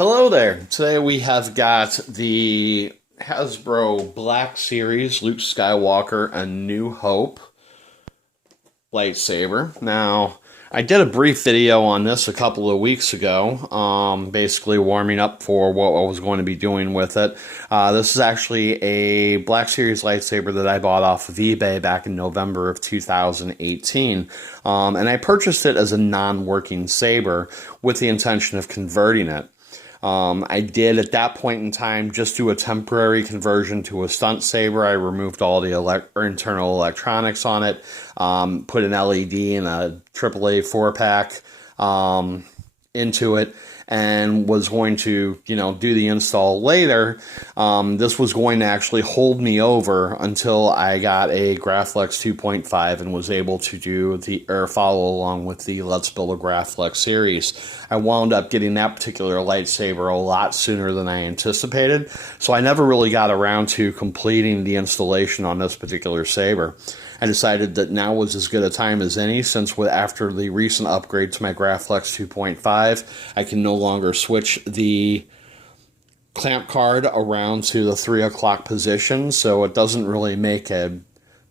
Hello there. Today we have got the Hasbro Black Series Luke Skywalker A New Hope lightsaber. Now, I did a brief video on this a couple of weeks ago, basically warming up for what I was going to be doing with it. This is actually a Black Series lightsaber that I bought off of eBay back in November of 2018. And I purchased it as a non-working saber with the intention of converting it. I did at that point in time just do a temporary conversion to a stunt saber. I removed all the internal electronics on it, put an LED and a AAA 4-pack into it, and was going to, do the install later. This was going to actually hold me over until I got a Graflex 2.5 and was able to follow along with the Let's Build a Graflex series. I wound up getting that particular lightsaber a lot sooner than I anticipated, so I never really got around to completing the installation on this particular saber. I decided that now was as good a time as any, since after the recent upgrade to my Graflex 2.5, I can no longer switch the clamp card around to the 3 o'clock position, so it doesn't really make a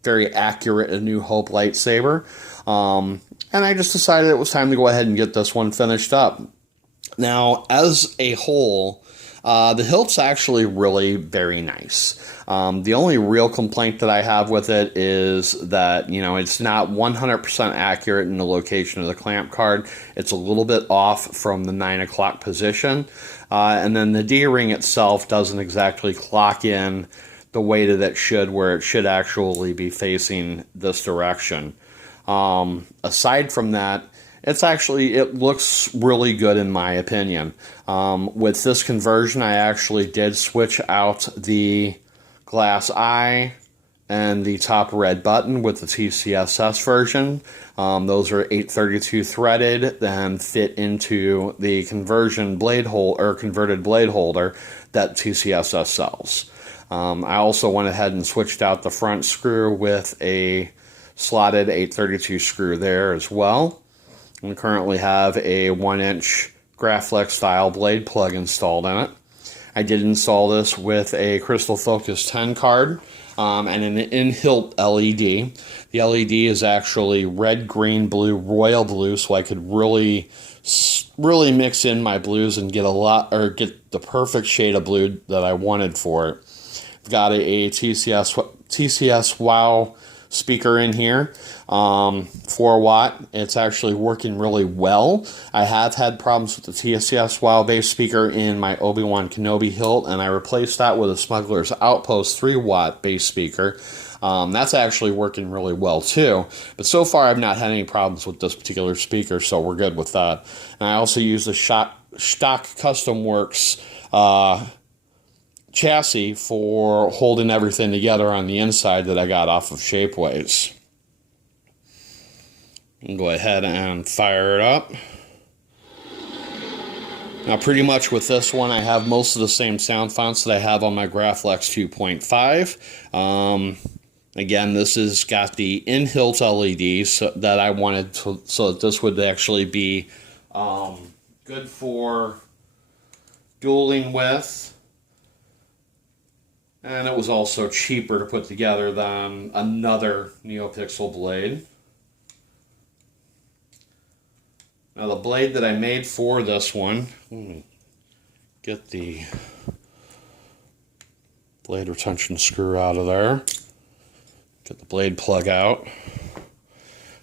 very accurate A New Hope lightsaber. And I just decided it was time to go ahead and get this one finished up. Now, as a whole, the hilt's actually really very nice. The only real complaint that I have with it is that, it's not 100% accurate in the location of the clamp card. It's a little bit off from the 9 o'clock position. And then the D-ring itself doesn't exactly clock in the way that it should, where it should actually be facing this direction. Aside from that, it looks really good in my opinion. With this conversion, I actually did switch out the glass eye and the top red button with the TCSS version. Those are 832 threaded, then fit into the converted blade holder that TCSS sells. I also went ahead and switched out the front screw with a slotted 832 screw there as well. We currently have a 1-inch Graflex style blade plug installed in it. I did install this with a Crystal Focus 10 card and an in-hilt LED. The LED is actually red, green, blue, royal blue, so I could really mix in my blues and get the perfect shade of blue that I wanted for it. I've got a TCS Wow speaker in here, 4 watt. It's actually working really well. I have had problems with the TCS Wow bass speaker in my Obi-Wan Kenobi hilt, and I replaced that with a Smuggler's Outpost 3 watt bass speaker. That's actually working really well too, but so far I've not had any problems with this particular speaker, so we're good with that. And I also use the stock Custom Works chassis for holding everything together on the inside that I got off of Shapeways. I'll go ahead and fire it up. Now, pretty much with this one, I have most of the same sound fonts that I have on my Graflex 2.5. Again, this has got the in-hilt LEDs that I wanted so that this would actually be good for dueling with. And it was also cheaper to put together than another NeoPixel blade. Now the blade that I made for this one, let me get the blade retention screw out of there. Get the blade plug out.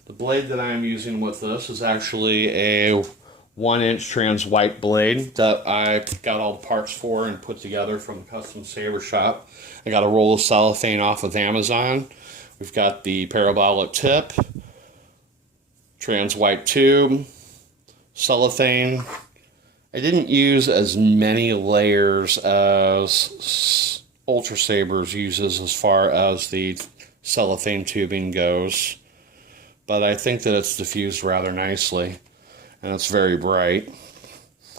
The blade that I'm using with this is actually a 1-inch trans white blade that I got all the parts for and put together from the custom saber shop. I got a roll of cellophane off of Amazon. We've got the parabolic tip, trans white tube, cellophane. I didn't use as many layers as Ultra Sabers uses as far as the cellophane tubing goes, but I think that it's diffused rather nicely. And it's very bright.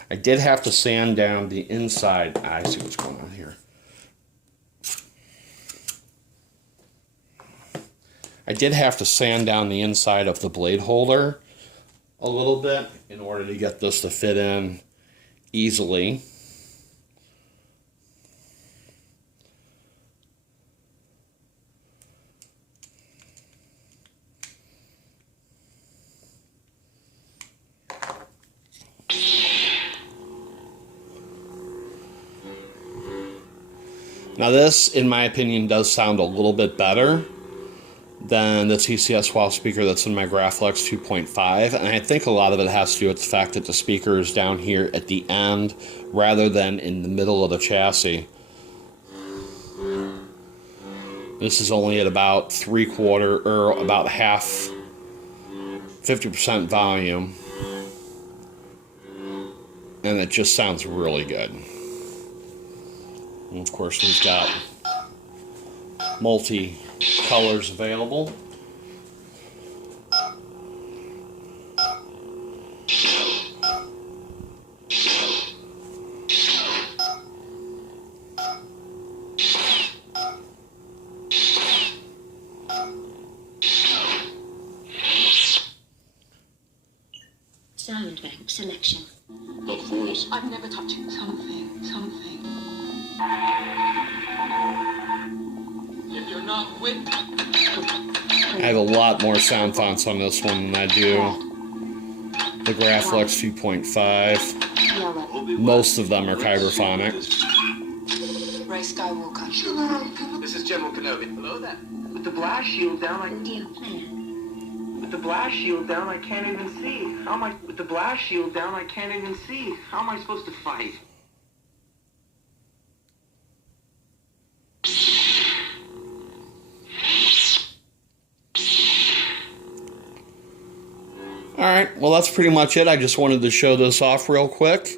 I did have to sand down the inside. I see what's going on here. I did have to sand down the inside of the blade holder a little bit in order to get this to fit in easily. Now this, in my opinion, does sound a little bit better than the TCS WOW speaker that's in my Graflex 2.5, and I think a lot of it has to do with the fact that the speaker is down here at the end rather than in the middle of the chassis. This is only at about 3/4 or about half, 50% volume, and it just sounds really good. And of course, we've got multi colors available. Sound bank selection. Not fools. I've never touched something. If you're not with I have a lot more sound fonts on this one than I do the Graflex 2.5. Most of them are Kyberphonic. Ray Skywalker. This is General Kenobi. Hello there. With the blast shield down, Audio player. with the blast shield down, I can't even see. How am I? With the blast shield down, I can't even see. How am I supposed to fight? Alright, well that's pretty much it. I just wanted to show this off real quick.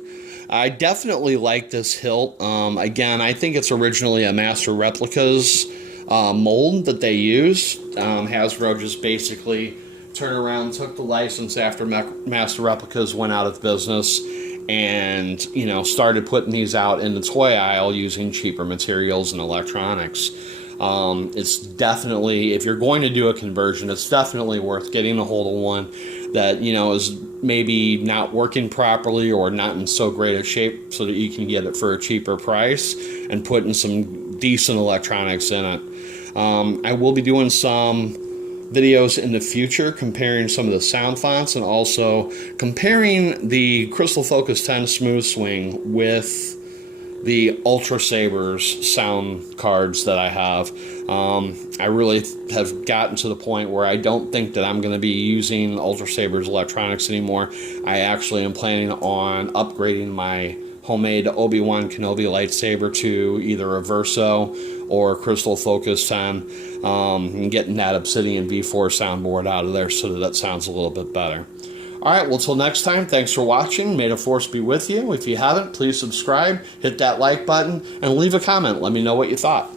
I definitely like this hilt. Again, I think it's originally a Master Replicas mold that they used. Hasbro just basically turned around, took the license after Master Replicas went out of business, and started putting these out in the toy aisle using cheaper materials and electronics. It's definitely, if you're going to do a conversion, it's definitely worth getting a hold of one that is maybe not working properly or not in so great a shape, so that you can get it for a cheaper price and putting some decent electronics in it. I will be doing some videos in the future comparing some of the sound fonts and also comparing the Crystal Focus 10 Smooth Swing with the Ultra Saber's sound cards that I have. I really have gotten to the point where I don't think that I'm going to be using Ultra Saber's electronics anymore. I actually am planning on upgrading my homemade Obi-Wan Kenobi lightsaber to either a Verso or a Crystal Focus 10, and getting that Obsidian V4 soundboard out of there so that sounds a little bit better. Alright, well, till next time, thanks for watching. May the Force be with you. If you haven't, please subscribe, hit that like button, and leave a comment. Let me know what you thought.